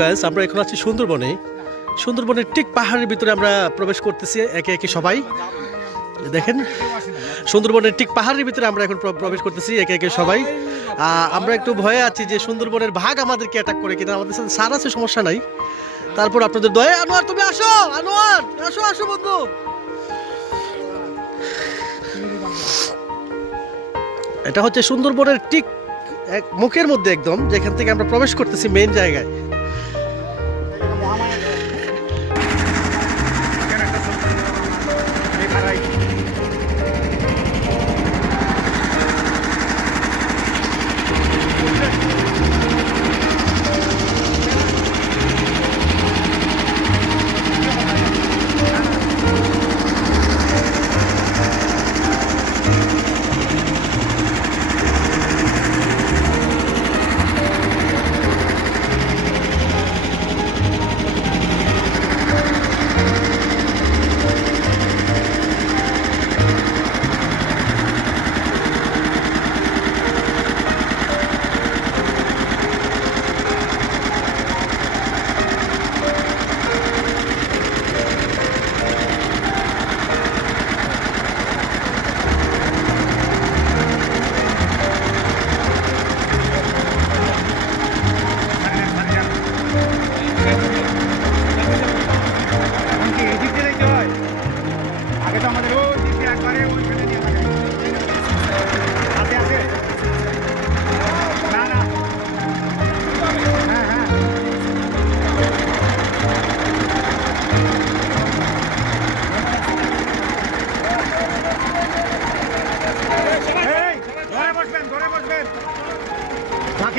Guys, আমরা এখন আছি সুন্দরবনে। সুন্দরবনের ঠিক পাহাড়ের ভিতরে আমরা প্রবেশ করতেছি, একে একে সবাই। দেখেন, সুন্দরবনের ঠিক পাহাড়ের ভিতরে আমরা এখন প্রবেশ করতেছি, একে একে সবাই। আমরা একটু ভয়ে আছি যে সুন্দরবনের ভাগ আমাদেরকে অ্যাটাক করে কিনা, আমাদের সাথে সার আছে, সমস্যা নাই। তারপর আপনাদের দয়া, আনোয়ার, তুমি আসো, আনোয়ার, আসো আসো বন্ধু। এটা হচ্ছে সুন্দরবনের ঠিক এক মুখের মধ্যে একদম, যেখান থেকে আমরা প্রবেশ করতেছি মেন জায়গায়।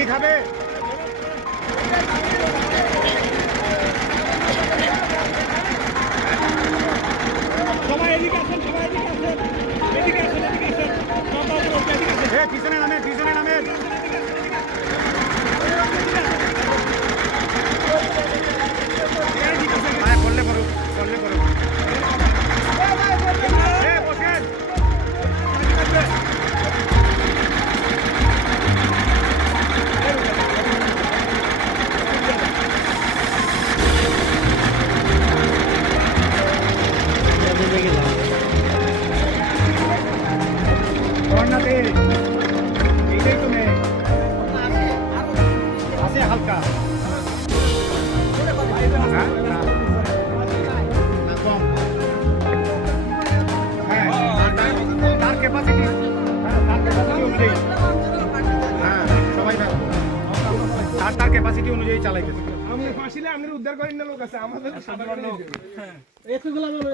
পাখি খাবে? ঝর্ণাতে তার তার ক্যাপাসিটি অনুযায়ী চালাইতেছে আমি ফাঁসিলে আমি উদ্ধার করি না লোক আছে আমাদের সাধারণ লোক।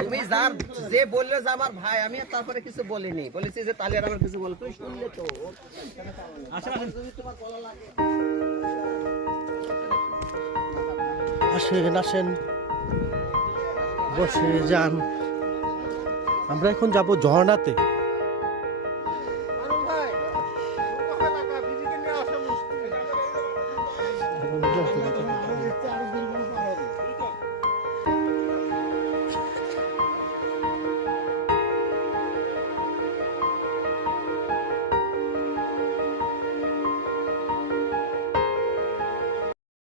তুমি যার যে বলল যে আমার ভাই আমি তারপরে কিছু বলিনি। বলেছি যে তাহলে আমার কিছু বল। তুই শুনলে তো। যদি তোমার বলা লাগে। আসেন আসেন। বসে যান। আমরা এখন যাব ঝর্ণাতে। ঠিক আছে